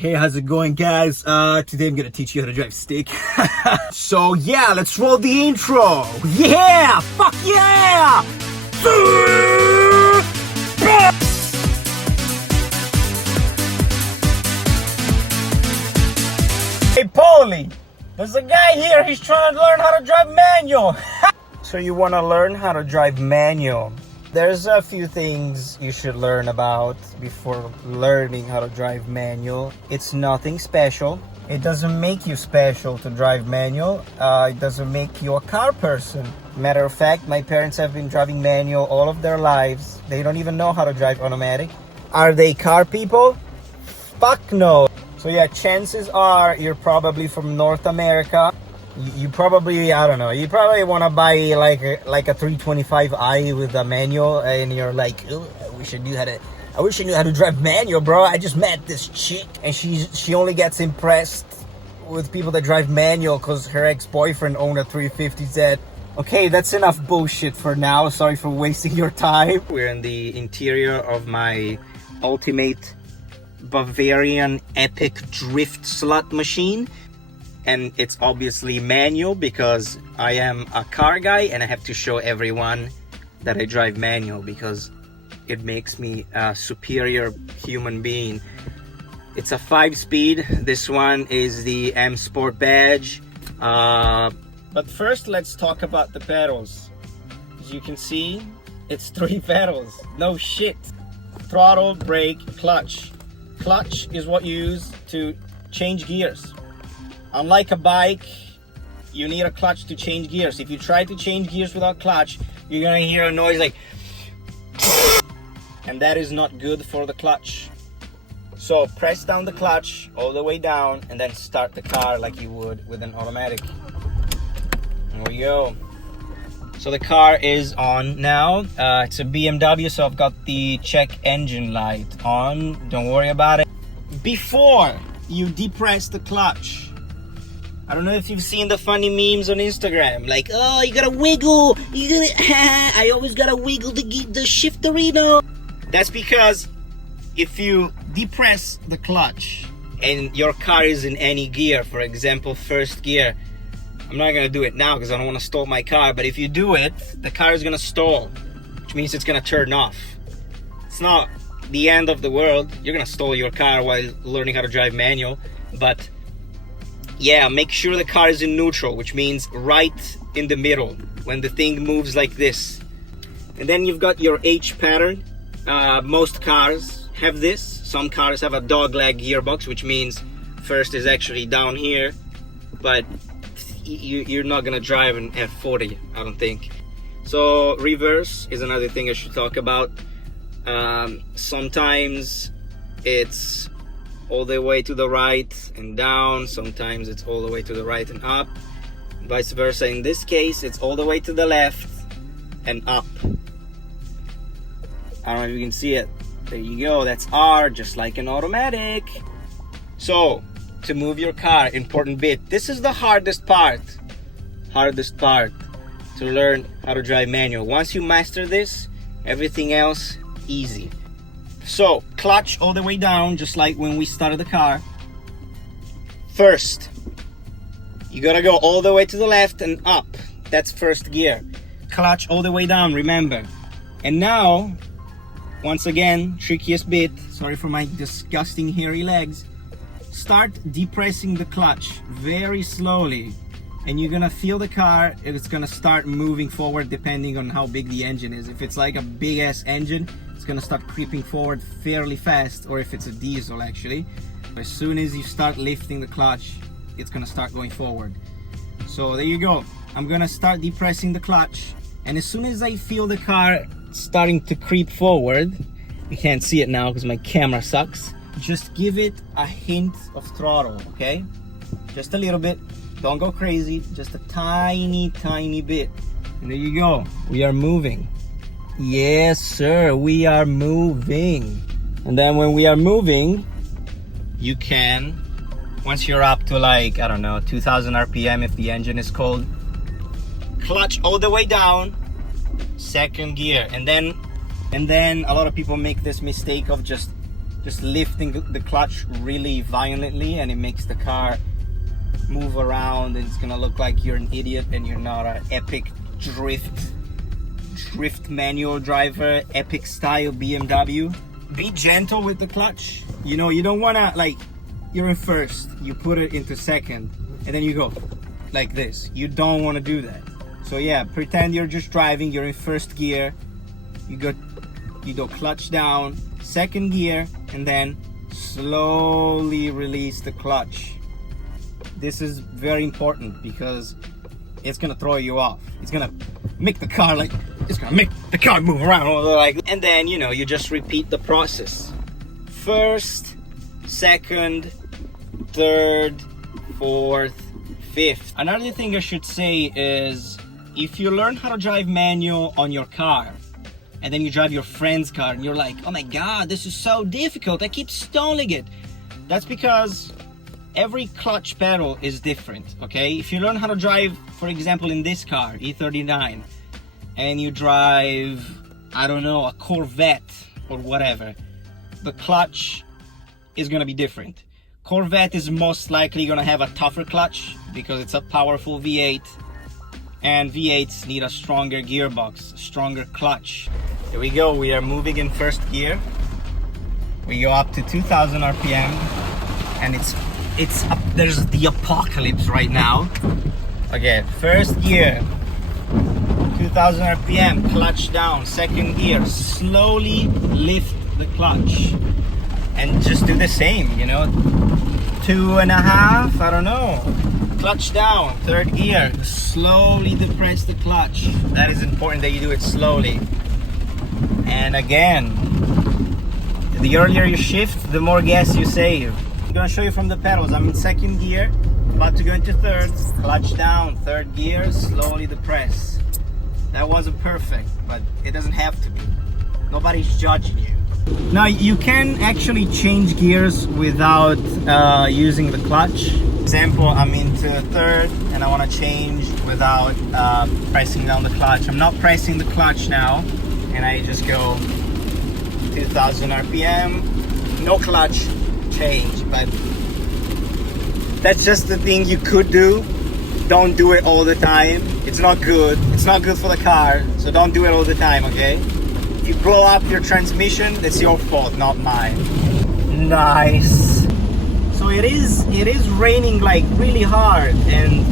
Hey, how's it going, guys? Today I'm gonna teach you how to drive stick. So yeah, let's roll the intro. Yeah! Fuck yeah! Hey, Paulie, there's a guy here, he's trying to learn how to drive manual. So you wanna learn how to drive manual. There's a few things you should learn about before learning how to drive manual. It's nothing special. It doesn't make you special to drive manual. It doesn't make you a car person. Matter of fact, my parents have been driving manual all of their lives. They don't even know how to drive automatic. Are they car people? Fuck no. So yeah, chances are you're probably from North America. You probably, I don't know, you probably want to buy like a 325i with a manual, and you're like, oh, I wish I knew how to drive manual, bro. I just met this chick and she only gets impressed with people that drive manual because her ex-boyfriend owned a 350Z. Okay, that's enough bullshit for now. Sorry for wasting your time. We're in the interior of my ultimate Bavarian epic drift slot machine. And it's obviously manual because I am a car guy and I have to show everyone that I drive manual because it makes me a superior human being. It's a 5-speed. This one is the M Sport badge. But first, let's talk about the pedals. As you can see, it's 3 pedals. No shit. Throttle, brake, clutch. Clutch is what you use to change gears. Unlike a bike, you need a clutch to change gears. If you try to change gears without clutch, you're gonna hear a noise like and that is not good for the clutch. So press down the clutch all the way down and then start the car like you would with an automatic. There we go. So the car is on now. It's a BMW, so I've got the check engine light on. Don't worry about it. Before you depress the clutch, I don't know if you've seen the funny memes on Instagram, like, oh, you gotta wiggle, I always gotta wiggle the shifter, you know. That's because if you depress the clutch and your car is in any gear, for example, first gear, I'm not gonna do it now because I don't wanna stall my car, but if you do it, the car is gonna stall, which means it's gonna turn off. It's not the end of the world. You're gonna stall your car while learning how to drive manual, but yeah, make sure the car is in neutral, which means right in the middle when the thing moves like this. And then you've got your H pattern. Most cars have this. Some cars have a dogleg gearbox, which means first is actually down here, but you're not gonna drive an F40, I don't think. So reverse is another thing I should talk about. Sometimes it's all the way to the right and down, sometimes it's all the way to the right and up, vice versa. In this case, it's all the way to the left and up. I don't know if you can see it. There you go, that's R, just like an automatic. So to move your car, important bit, this is the hardest part to learn how to drive manual. Once you master this, everything else easy. So clutch all the way down, just like when we started the car. First, you gotta go all the way to the left and up. That's first gear. Clutch all the way down, remember. And now, once again, trickiest bit, sorry for my disgusting hairy legs. Start depressing the clutch very slowly. And you're gonna feel the car, it's gonna start moving forward depending on how big the engine is. If it's like a big ass engine, it's gonna start creeping forward fairly fast, or if it's a diesel actually. As soon as you start lifting the clutch, it's gonna start going forward. So there you go. I'm gonna start depressing the clutch, and as soon as I feel the car starting to creep forward, you can't see it now because my camera sucks, just give it a hint of throttle, okay? Just a little bit, don't go crazy, just a tiny bit. And there you go, we are moving. Yes sir, we are moving. And then when we are moving, you can, once you're up to like, I don't know, 2000 RPM if the engine is cold, clutch all the way down, second gear. And then a lot of people make this mistake of just just lifting the clutch really violently, and it makes the car move around, and it's gonna look like you're an idiot and you're not an epic drift manual driver, epic style BMW. Be gentle with the clutch. You know, you don't wanna, like, you're in first, you put it into second, and then you go like this. You don't want to do that. So yeah, pretend you're just driving, you're in first gear, you go clutch down, second gear, and then slowly release the clutch. This is very important because it's gonna throw you off. It's gonna make the car move around like, and then, you know, you just repeat the process. First, second, third, fourth, fifth. Another thing I should say is, if you learn how to drive manual on your car and then you drive your friend's car and you're like, oh my god, this is so difficult, I keep stalling it, that's because every clutch pedal is different. Okay, if you learn how to drive, for example, in this car, E39, and you drive, I don't know, a Corvette or whatever, the clutch is gonna be different. Corvette is most likely gonna have a tougher clutch because it's a powerful V8, and V8s need a stronger gearbox, a stronger clutch. Here we go, we are moving in first gear. We go up to 2000 RPM, and there's the apocalypse right now. Okay, first gear, 2000 RPM, clutch down, second gear, slowly lift the clutch. And just do the same, you know, 2.5, I don't know, clutch down, third gear, slowly depress the clutch. That is important that you do it slowly. And again, the earlier you shift, the more gas you save. I'm gonna show you from the pedals. I'm in second gear, about to go into third, clutch down, third gear, slowly depress. That wasn't perfect, but it doesn't have to be. Nobody's judging you. Now you can actually change gears without using the clutch. For example, I'm into third and I want to change without pressing down the clutch. I'm not pressing the clutch now, and I just go 2000 RPM, no clutch change. But that's just the thing you could do. Don't do it all the time. It's not good. It's not good for the car, so don't do it all the time, okay? If you blow up your transmission, that's your fault, not mine. Nice. So it is raining like really hard, and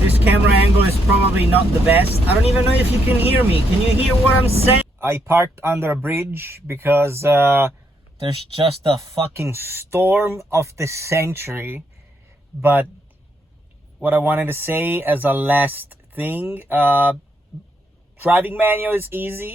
this camera angle is probably not the best. I don't even know if you can hear me. Can you hear what I'm saying? I parked under a bridge because there's just a fucking storm of the century. But what I wanted to say as a last thing, driving manual is easy.